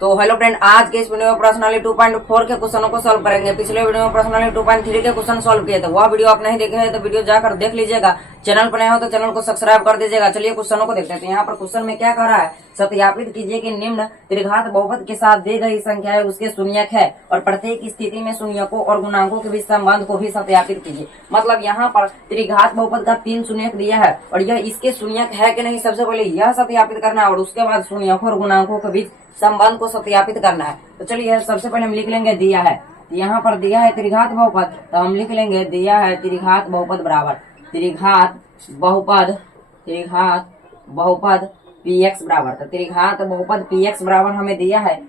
तो hello friend, आज के इस वीडियो में पर्सनली 2.4 के क्वेश्चनों को सॉल्व करेंगे। पिछले वीडियो में पर्सनली 2.3 के क्वेश्चन सॉल्व किए थे, वह वीडियो आप नहीं देखे हैं तो वीडियो जाकर देख लीजिएगा। चैनल पर नए हो तो चैनल को सब्सक्राइब कर दीजिएगा। चलिए क्वेश्चनों को देखते हैं। तो यहाँ पर क्वेश्चन में क्या कह रहा है, सत्यापित कीजिए कि निम्न त्रिघात बहुपद के साथ दी गई संख्या है उसके शून्यक है और प्रत्येक स्थिति में शून्यकों और गुणांकों के बीच संबंध को भी सत्यापित कीजिए। मतलब यहाँ पर त्रिघात बहुपद का 3 शून्यक दिया है और यह इसके शून्यक है कि नहीं, सबसे पहले यह सत्यापित करना है और उसके बाद शून्यकों और गुणांकों के बीच संबंध को सत्यापित करना है। तो चलिए सबसे पहले हम लिख लेंगे दिया है, यहाँ पर दिया है त्रिघात बहुपद, तो हम लिख लेंगे दिया है त्रिघात बहुपद बराबर त्रिघात बहुपद px बराबर। तो त्रिघात बहुपद px बराबर हमें दिया है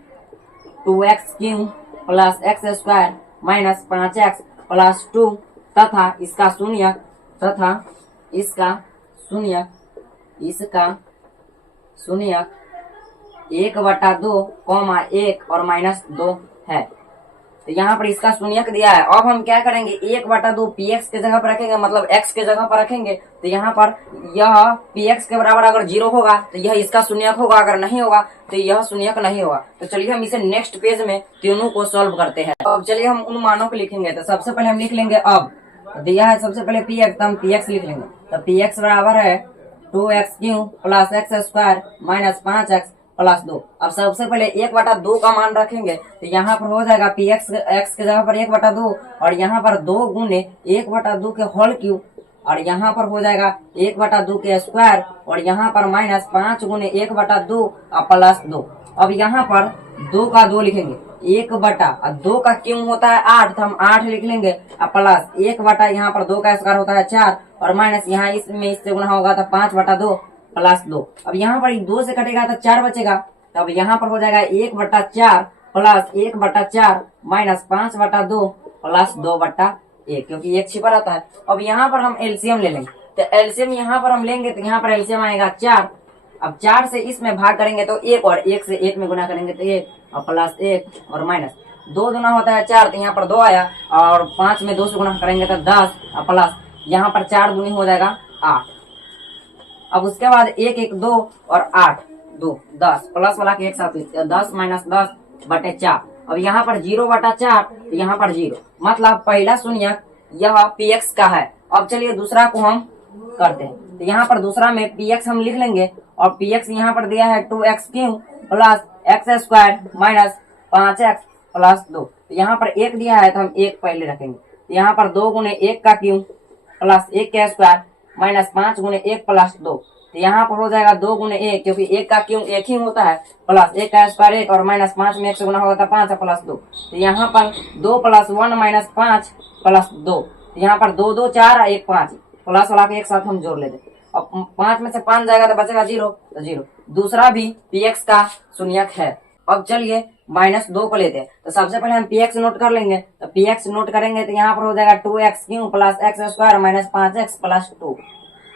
2x³ plus x² minus 5x plus 2 तथा इसका शून्यक 1/2, 1 और -2 है। तो यहाँ पर इसका शून्यक दिया है। अब हम क्या करेंगे, 1/2 px के जगह पर रखेंगे, मतलब x के जगह पर रखेंगे। तो यहाँ पर यह px के बराबर अगर 0 होगा तो यह इसका शून्यक होगा, अगर नहीं होगा तो यह शून्यक नहीं होगा। तो चलिए हम इसे नेक्स्ट पेज में तीनों को सॉल्व करते हैं। अब चलिए हम उन मानों को लिखेंगे। तो सबसे पहले हम लिख लेंगे, अब दिया है सबसे पहले px, तो हम px लिख लेंगे। तो px बराबर है 2x³ plus x² minus 5x plus 2। अब सबसे पहले 1/2 का मान रखेंगे, तो यहाँ पर हो जाएगा px x के जगह पर 1/2 और यहाँ पर 2 गुने 1/2 के होल क्यूब और यहाँ पर हो जाएगा 1/2 के स्क्वायर और यहाँ पर माइनस 5 गुने 1/2 और प्लस 2। अब यहाँ पर 2 का 2 लिखेंगे, 1/2 का क्यों होता है 8, तो हम 8 लिख लेंगे और प्लस 1/, यहाँ पर 2 का स्क्वायर होता है 4 और माइनस यहाँ इसमें इससे गुना होगा तो 5/2 प्लस 2। अब यहाँ पर 2 से कटेगा तो 4 बचेगा। तब यहाँ पर हो जाएगा 1/4 प्लस 1/4 माइनस 5/2 प्लस 2/1, क्योंकि 1 छिपा रहता है। अब यहाँ पर हम एलसीएम ले लेंगे, तो एलसीएम यहाँ पर हम लेंगे तो यहाँ पर एलसीएम आएगा 4। अब 4 से इसमें भाग करेंगे तो 1 और 1 से 1 में गुना करेंगे तो 1 और प्लस 1 और माइनस 2 गुना होता है 4, तो यहाँ पर 2 आया और 5 में 2 से गुना करेंगे तो 10 और प्लस यहाँ पर 4 दूनी हो जाएगा 8। अब उसके बाद 1 1 2 और 8 2 10 प्लस वाला के एक साथ 10 माइनस 10/4। अब यहाँ पर 0/4, तो यहाँ पर 0, मतलब पहला शून्यक यह px का है। अब चलिए दूसरा को हम करते हैं। तो यहाँ पर दूसरा में px हम लिख लेंगे और px यहाँ पर दिया है 2x³ plus x² minus 5x plus 2। तो यहाँ पर 1 दिया है तो हम 1 पहले रखेंगे। तो यहाँ पर 2 गुने 1 का क्यूब प्लस 1 का स्क्वायर माइनस 5 गुने 1 प्लस 2। तो यहाँ पर हो जाएगा 2 गुने 1, क्योंकि 1 का क्यों 1 ही होता है, प्लस 1 का स्क्वायर 1 और माइनस 5 में 1 से गुना होगा तो 5 प्लस 2। तो यहाँ पर 2 + 1 माइनस 5 प्लस 2। तो यहाँ पर 2 2 4 1 5 प्लस वाला के एक साथ हम जोड़ लेते। अब 5 में से 5 जाएगा तो बचेगा 0, तो 0। दूसरा भी px का शून्यक है। अब चलिए -2 को लेते हैं। तो सबसे पहले हम px नोट कर लेंगे। तो px नोट करेंगे तो यहाँ पर हो जाएगा 2x³ plus x² minus 5x plus 2।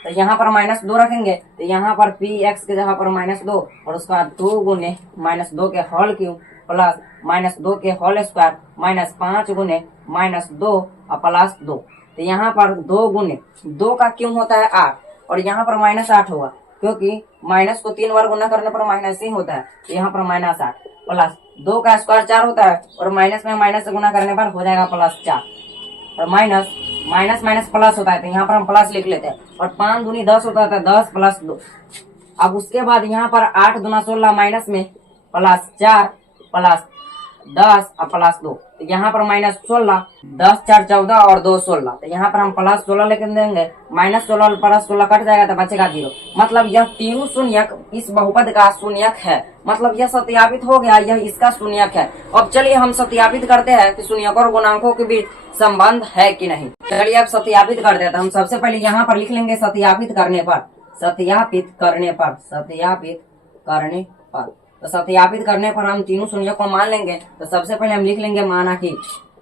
तो यहाँ पर -2 रखेंगे, तो यहाँ पर px के जगह पर -2 और उसका 2 गुने -2 के होल क्यूब प्लस -2 के होल स्क्वायर माइनस 5 गुने -2 और प्लस 2। तो यहाँ पर 2 गुने 2 का क्यों होता है 8 और यहाँ पर -8 होगा, क्योंकि माइनस को 3 बार गुना करने पर माइनस ही होता है। तो यहाँ पर -8 प्लस 2 का स्क्वायर 4 होता है और माइनस में माइनस से गुना करने पर हो जाएगा प्लस 4 और माइनस माइनस प्लस होता है, तो यहाँ पर हम प्लस लिख लेते हैं। और 5 दूनी 10 होता है, 10 प्लस 2। अब उसके बाद यहाँ पर 8 दूना 16 माइनस में प्लस 4 प्लस 10 और प्लस 2। तो यहाँ पर -16, 10 4 14 और 2 16। तो यहाँ पर हम प्लस 16 लेकर देंगे, -16 और प्लस 16 कट जाएगा तो बचेगा 0। मतलब यह तीनों शून्यक इस बहुपद का शून्यक है, मतलब यह सत्यापित हो गया, यह इसका शून्यक है। अब चलिए हम सत्यापित करते हैं कि शून्यकों और गुणांकों के बीच संबंध है कि नहीं। चलिए अब सत्यापित करते हैं। तो हम सबसे पहले यहाँ पर लिख लेंगे सत्यापित करने पर। तो सत्यापित करने पर हम तीनों शून्यक को मान लेंगे। तो सबसे पहले हम लिख लेंगे माना कि,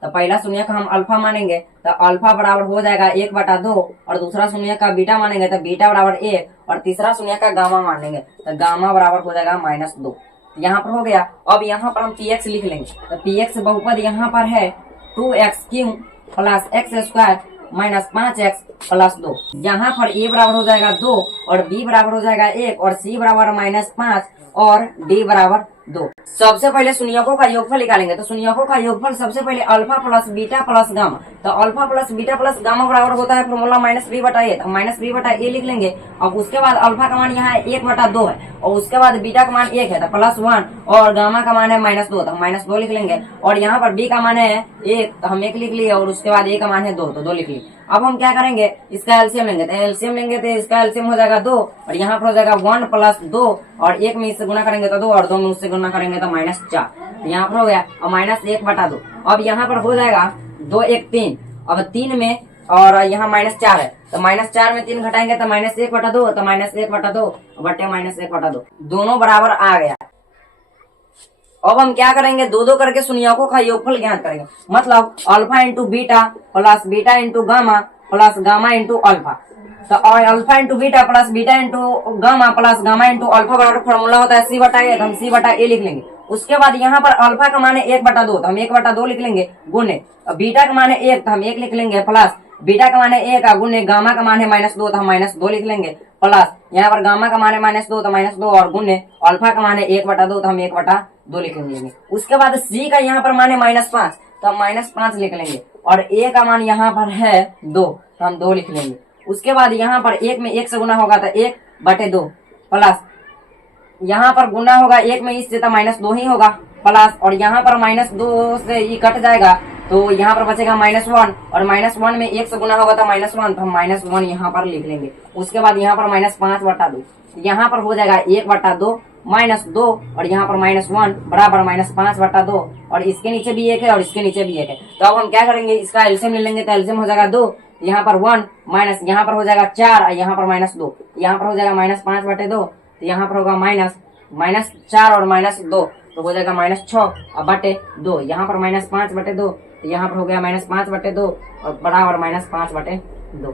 तो पहला शून्यक हम अल्फा मानेंगे, तो अल्फा बराबर हो जाएगा 1/2 और दूसरा शून्यक का बीटा मानेंगे तो बीटा बराबर 1 और तीसरा शून्यक का गामा मानेंगे तो गामा बराबर हो जाएगा -2। यहाँ पर हो गया। अब यहाँ पर हम px लिख लेंगे। तो px बहुपद यहाँ पर है 2x³ plus x² minus 5x plus 2। यहाँ पर a बराबर हो जाएगा 2 और b बराबर हो जाएगा 1 और c बराबर -5 और d बराबर 2। सबसे पहले शून्यकों का योगफल निकालेंगे, तो शून्यकों का योगफल सबसे पहले alpha plus beta plus gamma, तो alpha plus beta plus gamma बराबर होता है फॉर्मूला -b/a, तो -b/a लिख लेंगे। अब उसके बाद अल्फा का मान यहाँ 1/2 है, और उसके बाद बीटा का मान 1 है तो +1, और गामा का मान है -2, तो हम -2 लिख लेंगे। और यहाँ पर बी का मान है 1, तो हम 1 लिख लिए, और उसके बाद ए का मान है 2, तो 2 लिख लिए। अब हम क्या करेंगे, इसका एलसीएम लेंगे, तो एलसीएम लेंगे तो इसका एलसीएम हो जाएगा 2, और यहाँ पर हो जाएगा 1 + 2, और 1 में इससे गुना करेंगे तो 2, और 2 में उससे गुना करेंगे तो -4, तो यहाँ पर हो गया और -1/2। अब यहाँ पर हो जाएगा 2 1 3, अब 3 में और यहाँ -4 है, तो -4 में 3 घटाएंगे तो -1/2, तो -1/2 बटे -1/2 दोनों बराबर आ गया। अब हम क्या करेंगे, 2 करके शून्यकों का योगफल ज्ञात करेंगे, मतलब alpha into beta plus beta into gamma plus gamma into alpha. तो alpha into beta plus beta into gamma plus gamma into alpha बराबर फॉर्मूला होता है c/a, तो हम c/a लिख लेंगे। उसके बाद यहाँ पर अल्फा का मान है 1/2, तो हम 1/2 लिख लेंगे, गुने बीटा का मान है 1, तो हम 1 लिख लेंगे, प्लस बीटा का मान है 1 गुने गामा का मान है -2, तो हम -2 लिख लेंगे, प्लस यहाँ पर गामा का मान है -2, तो -2, और गुने अल्फा का मान है 1/2, तो हम 1/2 लिख लेंगे। उसके बाद सी का यहाँ पर मान है -5, तो हम -5 लिख लेंगे, और ए का मान यहाँ पर है 2, तो हम 2 लिख लेंगे। उसके बाद यहाँ पर 1 में 1 से गुना होगा तो 1/2, प्लस यहाँ पर गुना होगा 1 में इससे तो -2 ही होगा, प्लस और यहाँ पर -2 से ये कट जाएगा, तो यहाँ पर बचेगा -1, और -1 में 1 से गुना होगा तो -1, तो हम -1 यहाँ पर लिख लेंगे। उसके बाद यहाँ पर -5/2, यहाँ पर हो जाएगा 1/2 -2, और यहाँ पर -1 बराबर -5/2, और इसके नीचे भी 1 है और इसके नीचे भी 1 है। तो अब हम क्या करेंगे, इसका एलसीएम ले लेंगे, तो एलसीएम हो जाएगा 2, यहाँ पर 1 माइनस यहाँ पर हो जाएगा 4, और यहाँ पर -2, यहाँ पर हो जाएगा -5/2, तो यहाँ पर होगा -4 और -2, तो हो जाएगा -6 और बटे 2, यहाँ पर -5/2, तो यहाँ पर हो गया -5/2 और बराबर -5/2।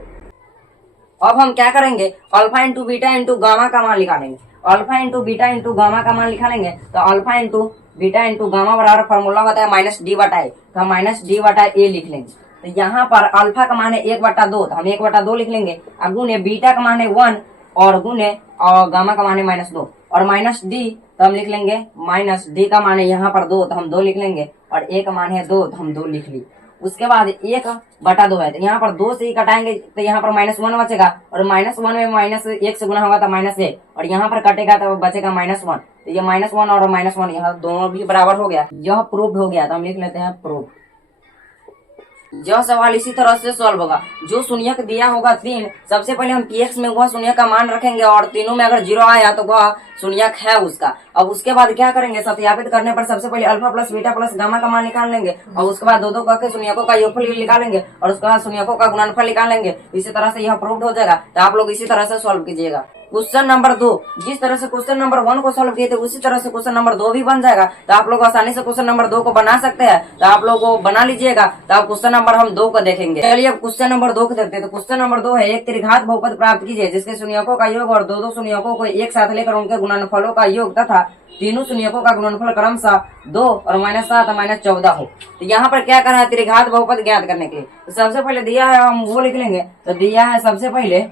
अब हम क्या करेंगे, alpha into beta into gamma का मान निकालेंगे। Alpha into beta into gamma का मान निकालेंगे, तो alpha into beta into gamma बराबर फॉर्मूला होता है -d/a, तो हम -d/a लिख लेंगे। तो यहाँ पर अल्फा का मान है 1/2, तो हम 1/2 लिख लेंगे, और गुने बीटा का मान है 1, और गुने और गामा का मान है -2, और -d, तो हम लिख लेंगे -d का मान है यहाँ पर 2, तो हम 2 लिख लेंगे, और a का मान है 2, तो हम 2 लिख लिए। उसके बाद 1/2 है, तो यहाँ पर 2 से ही कटाएंगे तो यहाँ पर -1 बचेगा, और -1 में -1 से गुना होगा तो -1, और यहाँ पर कटेगा तो बचेगा -1, तो ये -1 और -1 यहाँ दोनों भी बराबर हो गया। यह प्रूफ हो गया, तो हम लिख लेते हैं प्रूफ। यह सवाल इसी तरह से सॉल्व होगा। जो शून्यक दिया होगा 3, सबसे पहले हम px में वह शून्यक का मान रखेंगे, और तीनों में अगर 0 आया तो वह शून्यक है उसका। अब उसके बाद क्या करेंगे, सत्यापित करने पर सबसे पहले alpha plus beta plus gamma का मान निकाल लेंगे, और उसके बाद 2 करके शून्यकों का योगफल निकालेंगे, और उसके बाद शून्यकों का गुणनफल निकालेंगे। इसी तरह से यह प्रूफ हो जाएगा। तो आप लोग इसी तरह से सॉल्व कीजिएगा। क्वेश्चन नंबर 2, जिस तरह से क्वेश्चन नंबर 1 को सॉल्व किए थे उसी तरह से क्वेश्चन नंबर 2 भी बन जाएगा। तो आप लोग आसानी से क्वेश्चन नंबर 2 को बना सकते हैं, तो आप लोग को बना लीजिएगा। तो आप क्वेश्चन नंबर हम 2 को देखेंगे। चलिए अब क्वेश्चन नंबर 2 को देखते हैं। तो क्वेश्चन नंबर 2 है, एक त्रिघात बहुपद प्राप्त कीजिए जिसके शून्यकों का योग और 2 शून्यकों को एक साथ लेकर उनके गुणनफलों का योग तथा तीनों शून्यकों का गुणनफल क्रमशः 2 और -7 और -14 हो। तो यहाँ पर क्या करना है, त्रिघात बहुपद ज्ञात करने के लिए। तो सबसे पहले दिया है, हम वो लिख लेंगे। तो दिया है सबसे पहले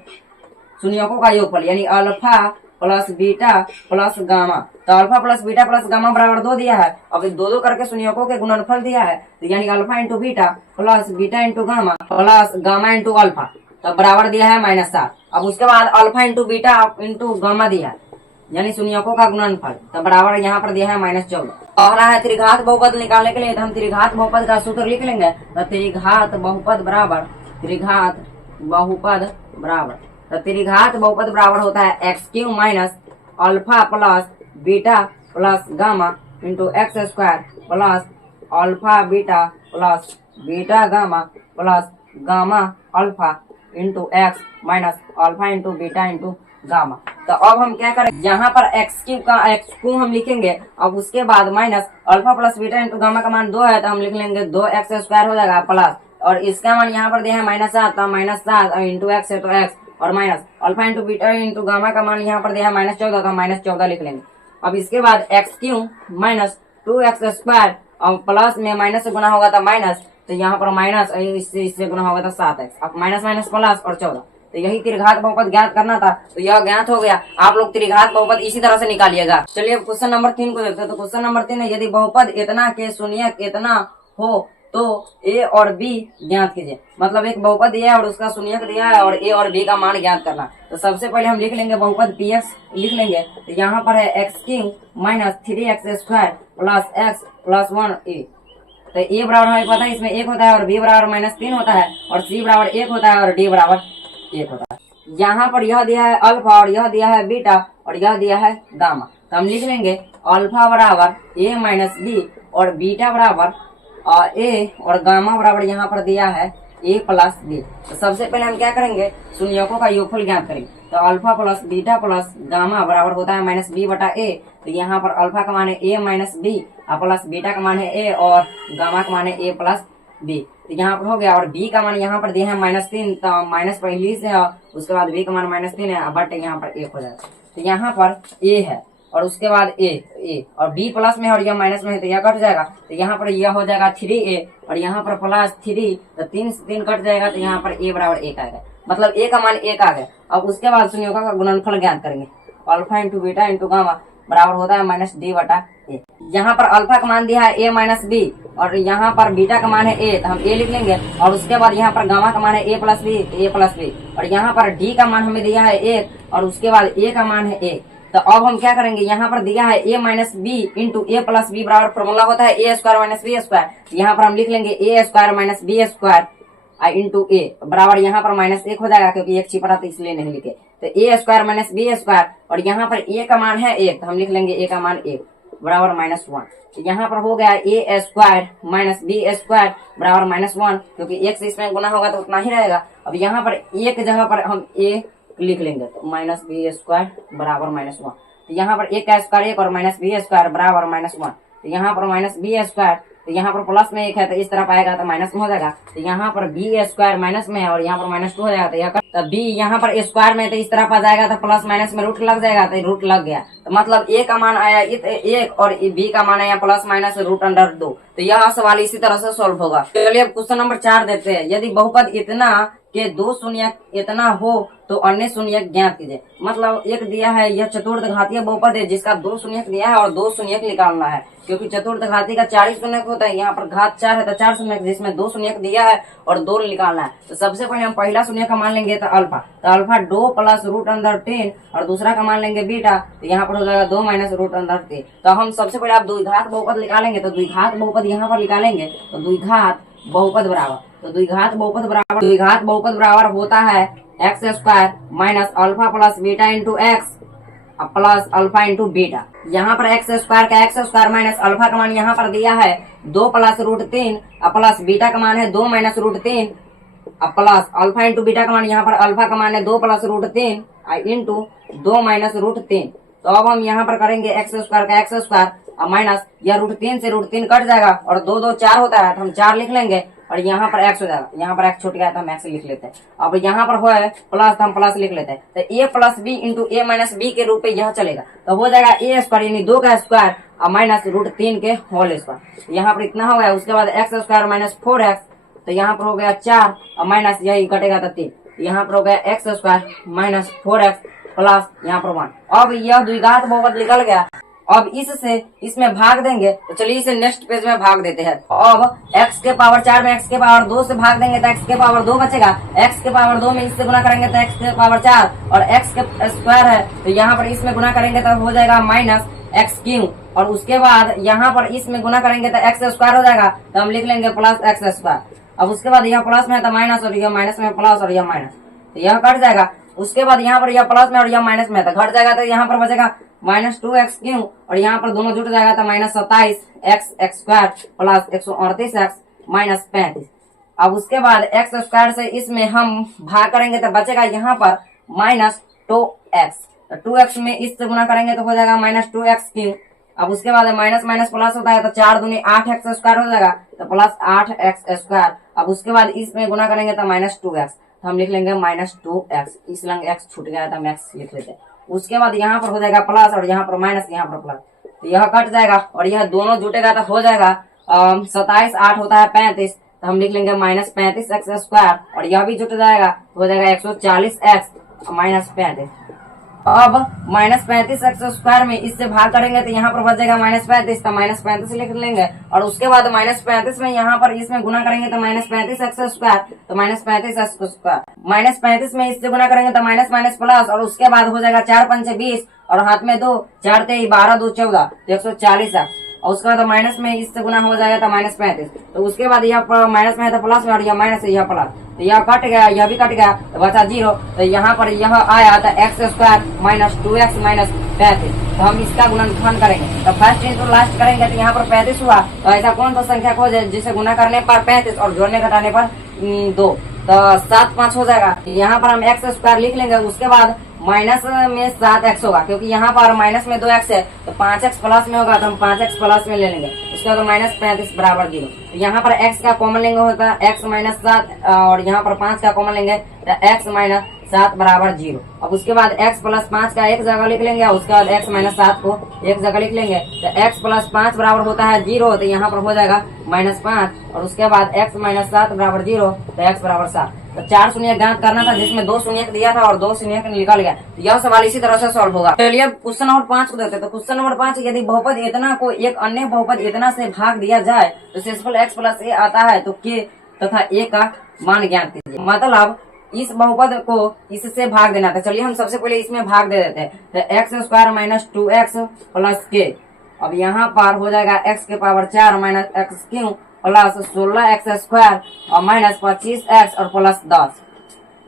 शून्यकों का योगफल, यानी alpha plus beta plus gamma. तो alpha plus beta plus gamma बराबर 2 दिया है। अब 2 करके शून्यकों के गुणनफल दिया है, तो यानी alpha into beta plus beta into gamma plus gamma into alpha, तो बराबर दिया है -7। अब उसके बाद alpha into beta into gamma दिया है, यानी शून्यकों का गुणनफल, तो बराबर यहाँ पर दिया है -14। और है त्रिघात बहुपद निकालने के लिए, तो हम त्रिघात बहुपद का सूत्र लिख लेंगे। तो त्रिघात बहुपद बराबर तो त्रिघात बहुपद बराबर होता है x³ minus alpha plus beta plus gamma into x² plus alpha beta plus beta gamma plus gamma alpha into x minus alpha into beta into gamma. तो अब हम क्या करें, यहाँ पर x³ का x को हम लिखेंगे। अब उसके बाद minus alpha plus beta into gamma का मान 2 है, तो हम लिख लेंगे 2x² हो जाएगा, प्लस और इसका मान यहाँ पर दिया है -7, तो -7 इंटू x है तो x, और minus alpha into beta into gamma का मान यहाँ पर दिया है -14, तो -14 लिख लेंगे। अब इसके बाद x³ माइनस 2x², और प्लस में माइनस से गुना होगा तो माइनस, तो यहाँ पर माइनस इससे गुना होगा तो 7x। अब माइनस माइनस प्लस और 14, तो यही त्रिघात बहुपद ज्ञात करना था, तो यह ज्ञात हो गया। आप लोग त्रिघात बहुपद इसी तरह से निकालिएगा। चलिए क्वेश्चन नंबर 3 को देखते हैं। तो क्वेश्चन नंबर 3 है, यदि बहुपद इतना के शून्यक इतना हो तो ए और बी ज्ञात कीजिए। मतलब एक बहुपद दिया है और उसका शून्यक दिया है और ए और बी का मान ज्ञात करना। तो सबसे पहले हम लिख लेंगे बहुपद पी एक्स लिख लेंगे। तो यहाँ पर है x cube minus 3x² plus x plus 1 ए। तो ए बराबर हमें पता है इसमें 1 होता है और बी बराबर -3 होता है और सी बराबर 1 होता है और डी बराबर 1 होता है। यहाँ पर यह दिया है अल्फा और यह दिया है बीटा और यह दिया है गामा। तो हम लिख लेंगे अल्फा बराबर ए माइनस बी और बीटा बराबर ए और गामा बराबर यहाँ पर दिया है ए प्लस बी। तो सबसे पहले हम क्या करेंगे, शून्यकों का योगफल ज्ञात करेंगे। तो alpha plus beta plus gamma बराबर होता है -b बटा ए। तो यहाँ पर अल्फा का मान है ए माइनस बी और प्लस बीटा का मान है ए और गामा का मान है ए प्लस बी। तो यहाँ पर हो गया और बी का मान यहाँ पर दिया है -3, तो माइनस पहली से है, उसके बाद बी का मान -3 है बट यहाँ पर 1 हो जाएगा। तो यहाँ पर ए है और उसके बाद ए और बी प्लस में है और यह माइनस में है तो यह कट जाएगा। तो यहाँ पर यह हो जाएगा 3a और यहाँ पर +3, तो 3 से 3 कट जाएगा। तो यहाँ पर a बराबर 1 आएगा, मतलब a का मान 1 आ गया। अब उसके बाद शून्यकों का गुणनफल ज्ञात करेंगे। Alpha into beta into gamma बराबर होता है -d बटा ए। यहाँ पर अल्फा का मान दिया है a माइनस बी और यहाँ पर बीटा का मान है a, तो हम a लिख लेंगे। और उसके बाद यहाँ पर गामा का मान है a प्लस बी और यहाँ पर d का मान हमें दिया है 1 और उसके बाद a का मान है 1। तो अब हम क्या करेंगे, यहाँ पर दिया है a minus B into A plus B बराबर फॉर्मूला होता है a square minus B square. यहाँ पर हम लिख लेंगे a square minus B square into A बराबर यहाँ पर -1 हो जाएगा क्योंकि 1 छिपा था इसलिए नहीं लिखे। तो a square minus B square और यहाँ पर a का मान है 1, तो हम लिख लेंगे a का मान 1 बराबर -1। तो यहाँ पर हो गया a square minus B square बराबर -1 क्योंकि 1 से इसमें गुना होगा तो उतना ही रहेगा। अब यहाँ पर एक जगह पर हम a लिख लेंगे तो -b स्क्वायर बराबर -1। तो यहाँ पर 1 का स्क्वायर 1 और -b स्क्वायर बराबर -1। तो यहाँ पर -b स्क्वायर, तो यहाँ पर प्लस में 1 है तो इस तरफ आएगा तो माइनस में हो जाएगा। तो यहाँ पर b स्क्वायर माइनस में है और यहाँ पर -2 हो जाएगा। तो यह b यहाँ पर स्क्वायर में तो इस तरफ आ जाएगा तो प्लस माइनस में रूट लग जाएगा तो रूट लग गया। तो मतलब a का मान आया 1 और b का मान आया ±√2। तो यह सवाल इसी तरह से सॉल्व होगा। चलिए अब क्वेश्चन नंबर 4 देखते हैं। यदि बहुपद इतना के 2 शून्यक इतना हो तो अन्य शून्यक ज्ञात कीजिए। मतलब एक दिया है यह चतुर्थ घातीय बहुपद है जिसका 2 शून्यक दिया है और 2 शून्यक निकालना है क्योंकि चतुर्थ घाती का 4 ही शून्यक होता है। यहाँ पर घात 4 है तो 4 शून्यक जिसमें 2 शून्यक दिया है और 2 निकालना है। तो सबसे पहले हम पहला शून्यक का मान लेंगे तो अल्फा, तो अल्फा 2 + √10 और दूसरा का मान लेंगे बीटा, तो यहाँ पर हो जाएगा 2 - √10। तो हम सबसे पहले आप द्विघात बहुपद निकालेंगे। तो द्विघात बहुपद यहाँ पर निकालेंगे तो द्विघात बहुपद बराबर, तो द्विघात बहुपद बराबर होता है x square minus alpha plus beta into x plus alpha into beta. यहाँ पर एक्स स्क्वायर माइनस अल्फा का मान यहाँ पर दिया है 2 + √3 प्लस बीटा का मान है 2 - √3 प्लस अल्फा इंटू बीटा का मान यहाँ पर अल्फा का मान है 2 + √3 इंटू 2 - √3। तो अब हम यहाँ पर करेंगे एक्स स्क्वायर माइनस यह √3 से √3 कट जाएगा और 2 2 4 होता है तो हम 4 लिख लेंगे और यहाँ पर x हो जाएगा। यहाँ पर x छूट गया तो हम x लिख लेते हैं। अब यहाँ पर है प्लस तो हम प्लस लिख लेते हैं। तो a + b into a - b के रूप में यह चलेगा तो हो जाएगा a स्क्वायर यानी 2 का स्क्वायर माइनस √3 के होल स्क्वायर। यहाँ पर इतना हो गया। उसके बाद x स्क्वायर माइनस 4x, तो यहाँ पर हो गया 4 और माइनस यही कटेगा तो 3। यहाँ पर हो गया x square minus 4x plus यहाँ पर 1। अब यह द्विघात बहुपद निकल गया। अब इससे इसमें भाग देंगे तो चलिए इसे नेक्स्ट पेज में भाग देते हैं। अब x के पावर 4 में x के पावर 2 से भाग देंगे तो x के पावर 2 बचेगा। x के पावर 2 में इससे गुना करेंगे तो x के पावर 4 और x के स्क्वायर है तो यहाँ पर इसमें गुना करेंगे तो हो जाएगा -x³ और उसके बाद यहाँ पर इसमें गुना करेंगे तो x स्क्वायर हो जाएगा तो हम लिख लेंगे +x²। अब उसके बाद यह प्लस में है तो माइनस और यह माइनस में प्लस और यह माइनस तो यह कट जाएगा। उसके बाद यहाँ पर यह प्लस में और यह माइनस में है तो घट जाएगा तो यहाँ पर बचेगा -2x³ और यहाँ पर दोनों जुट जाएगा तो -27x² प्लस 138x माइनस 35। अब उसके बाद x स्क्वायर से इसमें हम भाग करेंगे तो बचेगा यहाँ पर -2x। तो 2x में इससे गुना करेंगे तो हो जाएगा -2x³। अब उसके बाद माइनस माइनस प्लस होता है तो 4 दूनी 8x² हो जाएगा तो प्लस 8x²। अब उसके बाद इसमें गुना करेंगे तो -2x, तो हम लिख लेंगे -2x। इस लंग x छूट गया तो हम x लिख लेते हैं। उसके बाद यहाँ पर हो जाएगा प्लस और यहाँ पर माइनस यहाँ पर प्लस तो यह कट जाएगा और यह दोनों जुटेगा तो हो जाएगा 27 8 होता है 35 तो हम लिख लेंगे -35x² और यह भी जुट जाएगा तो हो जाएगा 140x माइनस 35। अब -35x² में इससे भाग करेंगे तो यहाँ पर बच जाएगा -35, तो -35 लिख लेंगे और उसके बाद -35 में यहाँ पर इसमें गुना करेंगे तो -35x², तो -35x², -35 में इससे गुना करेंगे तो माइनस माइनस प्लस और उसके बाद हो जाएगा 4 पंचे 20 और हाथ में 2, 4 तेई 12, 2 14, तो 140x और उसके बाद माइनस में इससे गुना हो जाएगा तो -35, तो उसके बाद यह माइनस में है तो प्लस में और यह माइनस है यह प्लस, तो यह कट गया, यह भी कट गया तो बचा 0, तो यहाँ पर यह आया था x² - 2x - 35, तो हम इसका गुणनफल करेंगे तो फर्स्ट इंटू लास्ट करेंगे तो यहाँ पर 35 हुआ, तो ऐसा कौन सा संख्या खोजे जिसे गुना करने पर 35 और जोड़ने घटाने पर 2, तो 7 5 हो जाएगा। यहाँ पर हम x² लिख लेंगे, उसके बाद माइनस में 7x होगा क्योंकि यहाँ पर माइनस में 2x है तो 5x प्लस में होगा तो हम 5x प्लस में ले लेंगे, उसके बाद -35 बराबर 0। तो यहाँ पर x का कॉमन लेंगे होता है x - 7 और यहाँ पर 5 का कॉमन लेंगे तो x - 7 बराबर 0। अब उसके बाद x + 5 का एक जगह लिख लेंगे और उसके बाद x - 7 को एक जगह लिख लेंगे तो x + 5 बराबर होता है 0, तो यहाँ पर हो जाएगा -5 और उसके बाद x - 7 बराबर 0, तो x बराबर 7। तो 4 शून्य ज्ञात करना था जिसमें 2 शून्य दिया था और 2 शून्य निकल गया, तो यह सवाल इसी तरह से सॉल्व होगा। चलिए क्वेश्चन नंबर 5 को देखते हैं। तो क्वेश्चन नंबर 5, यदि बहुपद इतना को एक अन्य बहुपद इतना से भाग दिया जाए तो शेषफल x + a आता है तो k तथा a का मान ज्ञात कीजिए। मतलब इस बहुपद को इससे भाग देना था। चलिए हम सबसे पहले इसमें भाग दे देते हैं, तो x² - 2x + k। अब यहाँ पर हो जाएगा x⁴ - x³ प्लस 16x² और -25x और प्लस 10।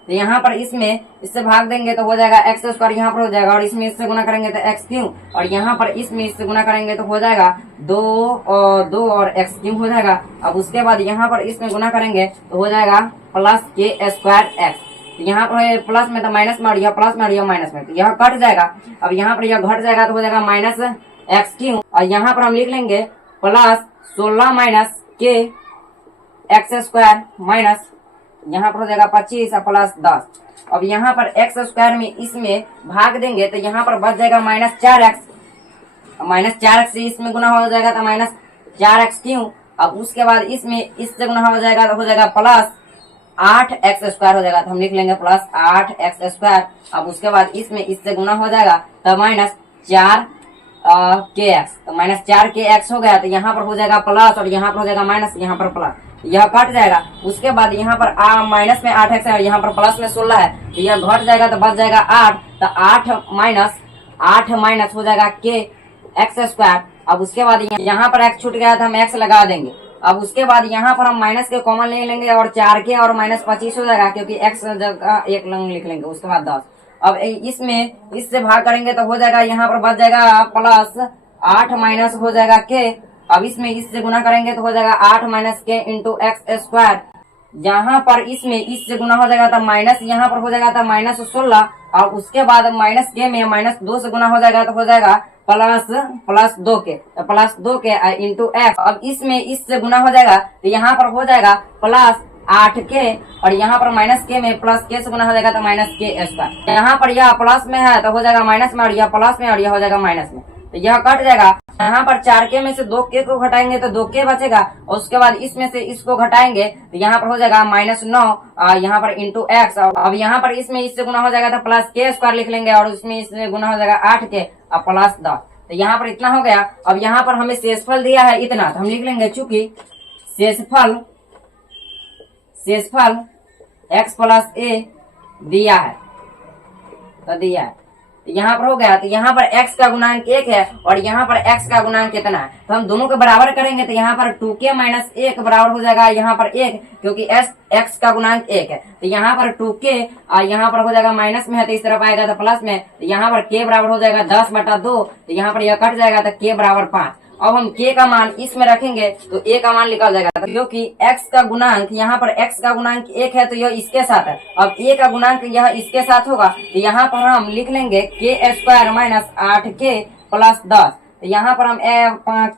तो यहाँ पर इसमें इससे भाग देंगे तो हो जाएगा x² यहाँ पर हो जाएगा और इसमें इससे गुना करेंगे तो x³ और यहाँ पर इसमें इससे गुना करेंगे तो हो जाएगा 2 और x³ हो जाएगा। अब उसके बाद यहाँ पर इसमें गुना करेंगे तो हो जाएगा +k²x। तो यहाँ पर प्लस में तो माइनस में और यह प्लस में और यह माइनस में, तो यह कट जाएगा। अब यहाँ पर यह घट जाएगा तो हो जाएगा -x³ और यहाँ पर हम लिख लेंगे प्लस 16 - k x² माइनस यहाँ पर हो जाएगा 25 और प्लस 10। अब यहाँ पर x² में इसमें भाग देंगे तो यहाँ पर बच जाएगा -4x, -4x से इसमें गुना हो जाएगा तो -4x³। अब उसके बाद इसमें इससे गुना हो जाएगा तो हो जाएगा प्लस 8x² हो जाएगा, तो हम लिख लेंगे प्लस 8x²। अब उसके बाद इसमें इससे गुना हो जाएगा तो -4kx, तो -4kx हो गया, तो यहाँ पर हो जाएगा प्लस और यहाँ पर हो जाएगा माइनस, यहाँ पर प्लस, यह कट जाएगा। उसके बाद यहाँ पर माइनस में 8x है और यहाँ पर प्लस में 16 है, तो यह घट जाएगा तो बच जाएगा 8, तो 8 माइनस हो जाएगा k x²। अब उसके बाद यहाँ पर x छूट गया था, हम x लगा देंगे। अब उसके बाद यहाँ पर हम माइनस के कॉमन ले लेंगे और 4k और -25 हो जाएगा क्योंकि x जगह एक लंग लिख लेंगे, उसके बाद 10। अब इसमें इससे भाग करेंगे तो हो जाएगा यहाँ पर बच जाएगा प्लस 8 माइनस हो जाएगा k। अब इसमें इससे गुना करेंगे तो हो जाएगा 8 - k × x²। यहाँ पर इसमें इससे गुना हो जाएगा तो माइनस यहाँ पर हो जाएगा तो -16 और उसके बाद -k में -2 से गुना हो जाएगा तो हो जाएगा प्लस 2k, तो प्लस 2k × x। अब इसमें इससे गुना हो जाएगा तो यहाँ पर हो जाएगा प्लस 8k और यहाँ पर -k में प्लस k से गुना हो जाएगा तो -k²। यहाँ पर यह प्लस में है तो हो जाएगा माइनस में और यह प्लस में और यह हो जाएगा माइनस में, तो यह कट जाएगा। यहाँ पर 4k में से 2k को घटाएंगे तो 2k बचेगा और उसके बाद इसमें से इसको घटाएंगे तो यहाँ पर हो जाएगा -9 यहाँ पर × x। अब यहाँ पर इसमें इससे गुना हो जाएगा तो प्लस k² लिख लेंगे और उसमें इससे गुना हो जाएगा 8k और प्लस 10, तो यहाँ पर इतना हो गया। अब यहाँ पर हमें शेषफल दिया है इतना, तो हम लिख लेंगे चूंकि शेषफल x + a दिया है, तो दिया है, तो यहाँ पर हो गया। तो यहाँ पर x का गुणांक 1 है और यहाँ पर x का गुणांक कितना है, तो हम दोनों के बराबर करेंगे तो यहाँ पर 2k - 1 बराबर हो जाएगा यहाँ पर 1 क्योंकि x का गुणांक 1 है, तो यहाँ पर 2k और यहाँ पर हो जाएगा माइनस में है तो इस तरफ आएगा तो प्लस में, तो यहाँ पर k बराबर हो जाएगा 10/2, तो यहाँ पर यह कट जाएगा तो k बराबर 5। अब हम k का मान इसमें रखेंगे तो a का मान निकल जाएगा क्योंकि x का गुणांक यहाँ पर x का गुणांक 1 है तो यह इसके साथ है। अब a का गुणांक यह इसके साथ होगा तो यहाँ पर हम लिख लेंगे k² - 8k प्लस 10, तो यहाँ पर हम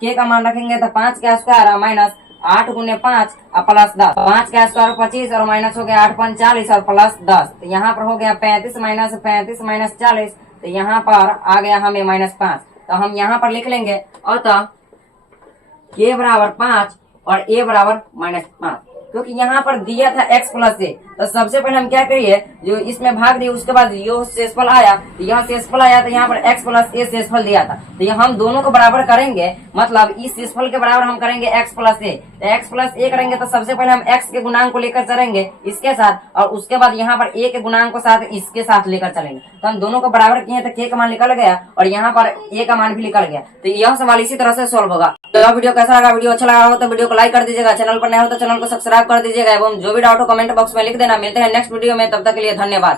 k का मान रखेंगे तो 5 का स्क्वायर माइनस 8 × 5 और प्लस 10, 5 का स्क्वायर 25 और माइनस हो गया 8 × 5 40 और प्लस 10, तो यहाँ पर हो गया 35 - 40, तो यहाँ पर आ गया हमें -5, तो हम यहाँ पर लिख लेंगे अतः k बराबर 5 और a बराबर -5। क्योंकि यहाँ पर दिया था x प्लस ए। तो सबसे पहले हम क्या करिए, जो इसमें भाग दिए उसके बाद यो शेषफल आया, तो यहाँ शेषफल आया तो यहाँ पर x प्लस ए शेषफल दिया था, तो यहाँ हम दोनों को बराबर करेंगे, मतलब इस शेषफल के बराबर हम करेंगे x प्लस ए। तो x प्लस ए करेंगे तो सबसे पहले हम x के गुणांक को लेकर चलेंगे इसके साथ, और उसके बाद यहाँ पर a के गुणांक को साथ इसके साथ लेकर चलेंगे। तो हम दोनों को बराबर किए तो k का मान निकल गया और यहाँ पर a का मान भी निकल गया। तो यह सवाल इसी तरह से सोल्व होगा। तो यह वीडियो कैसा लगा, वीडियो अच्छा लगा हो तो वीडियो को लाइक कर दीजिएगा, चैनल पर नए हो तो चैनल को सब्सक्राइब कर दीजिएगा एवं जो भी डाउट हो कमेंट बॉक्स में लिख देना। मिलते हैं नेक्स्ट वीडियो में, तब तक के लिए धन्यवाद।